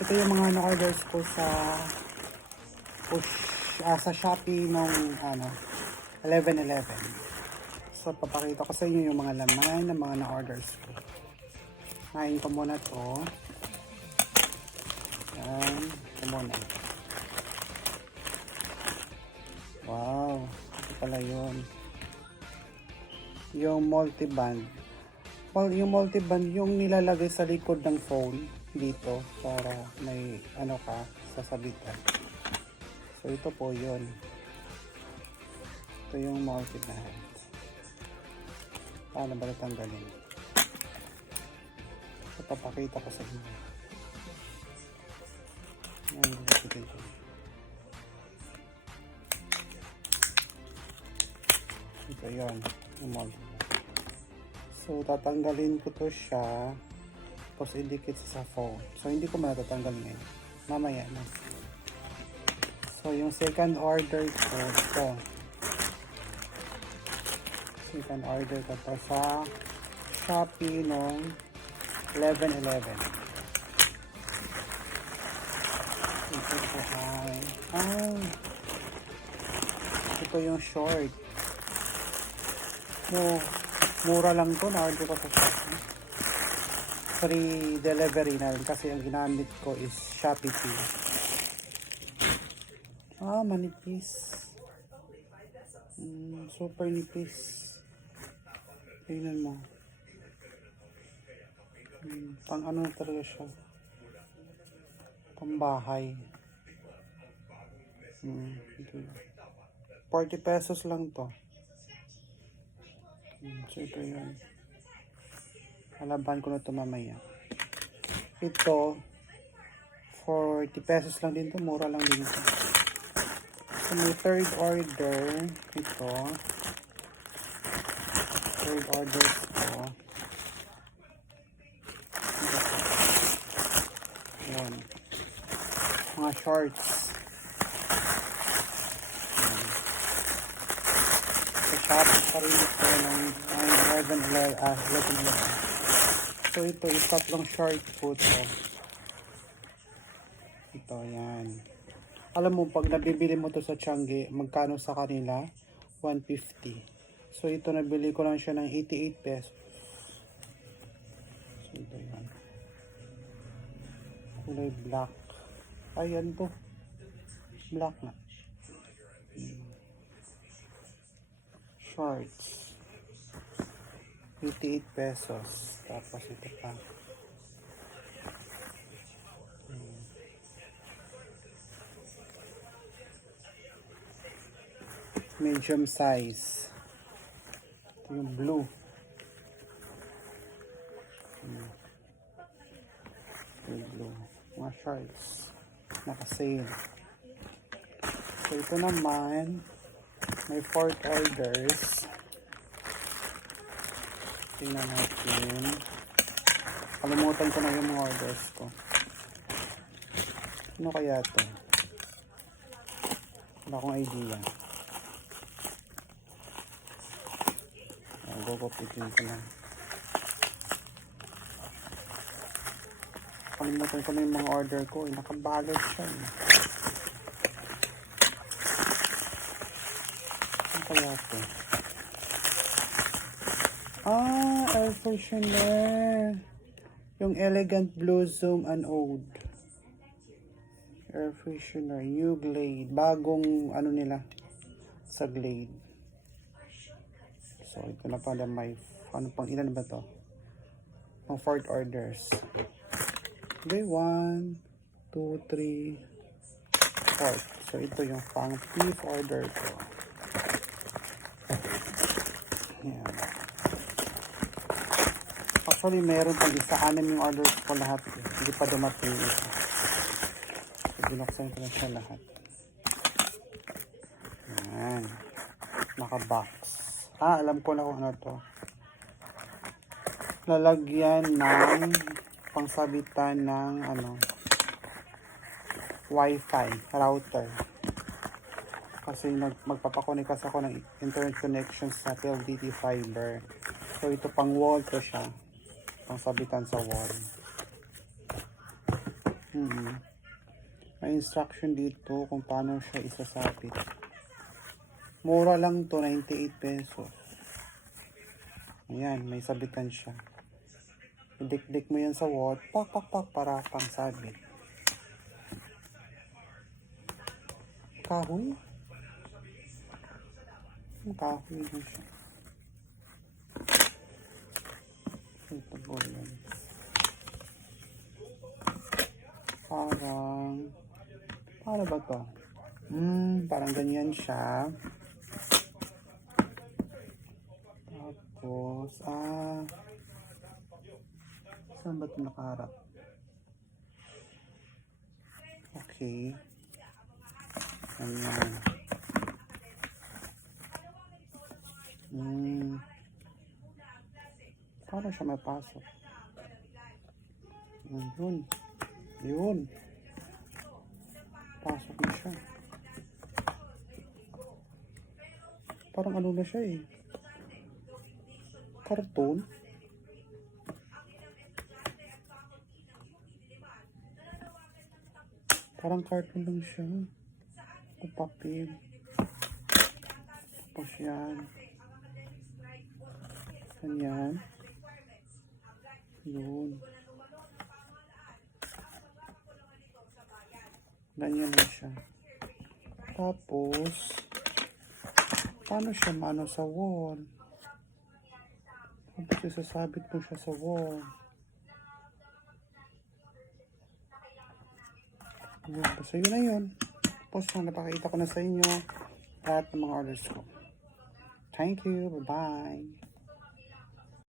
Ito yung mga na-orders ko sa sa Shopee nung 11/11. So papakita ko sa inyo yung mga laman ng mga na-orders ko. Kain ko muna to. Yan, ito muna. Wow, ito pala yun. Yung multiband. Well, yung multiband yung nilalagay sa likod ng phone dito para may sasabitan. So ito po yun. Ito yung multiband. Paano ba natanggalin? So papakita ko sa inyo. Yan, dito. Ito yun, yung multiband. So, tatanggalin ko to siya. Tapos, idikit sa phone. So, hindi ko matatanggal ngayon. Mamaya na. So, yung second order ko, ito. Second order ko to sa Shopee noong 11/11. Ito po ito yung short. Mura lang to, na-order ko sa Shopee. Free delivery na rin kasi ang ginamit ko is Shopee Pay. Manipis. Super nipis. Tingnan mo. Pang ano na talaga siya. Pambahay. 40 pesos lang to. So ito yun. Halaban ko na ito mamaya. Ito 40 pesos lang din to. Mura lang din ito. So may third order. Ito. Third order ito. Ayan. Mga shorts. Shopee pa rin ito ng 11/11. So ito is tatlong short po ito. Ito, yan. Alam mo, pag nabibili mo to sa Changi, magkano sa kanila? 150. So ito, nabili ko lang siya ng 88 pesos. So ito yan. Kulay black. Ayan to. Black na. Shorts 88 pesos. Tapos ito pa medium size. Ito yung blue. Ito yung blue. Mga shorts naka-sale. So ito naman may 4th orders. Tingnan natin. Kalimutan ko na yung mga orders ko. Ano kaya ito? Wala akong idea. Gugupitin ko lang. Kalimutan ko na yung mga order ko. Nakabalot siya. Kaya ito. Air freshener. Yung Elegant Blue Zoom and Oud. Air freshener. New Glade. Bagong nila sa Glade. So ito na pala may pang ilan ba to? Pang 4th orders. Okay, 1, 2, 3, 4th. So ito yung pang 5th order ko. Yan. Actually, meron pang isa. 6 yung orders ko lahat. Hindi pa dumating ito. So, binuksan ko na siya lahat. Yan. Naka-box. Alam ko na kung ano to. Lalagyan ng pangsabitan ng Wi-Fi router. Kasi magpapakonek kasi ako ng internet connection sa PLDT fiber. So ito pang wall to siya. Pang sabitan sa wall. May instruction dito kung paano siya isasabit. Mura lang to, 98 pesos. Ayan, may sabitan siya. Idikdik mo yan sa wall, pak para pang sabit. Kahoy? Ang kahoy din siya. Ito po yan. Paano ba to? Parang ganyan siya. Tapos, saan ba ito nakaharap? Okay. Ayan. Paano siya mapasok? Yun. Pasok na siya. Parang ano na siya eh. Karton. Parang cartoon lang siya. Ito papel. Tapos yan. Ganyan. Yun. Ganyan na siya. Tapos, paano siya maano sa wall? Tapos isasabit mo siya sa wall. Basta yun na yun. Tapos napakita ko na sa inyo lahat ng mga orders ko. Thank you. Bye-bye.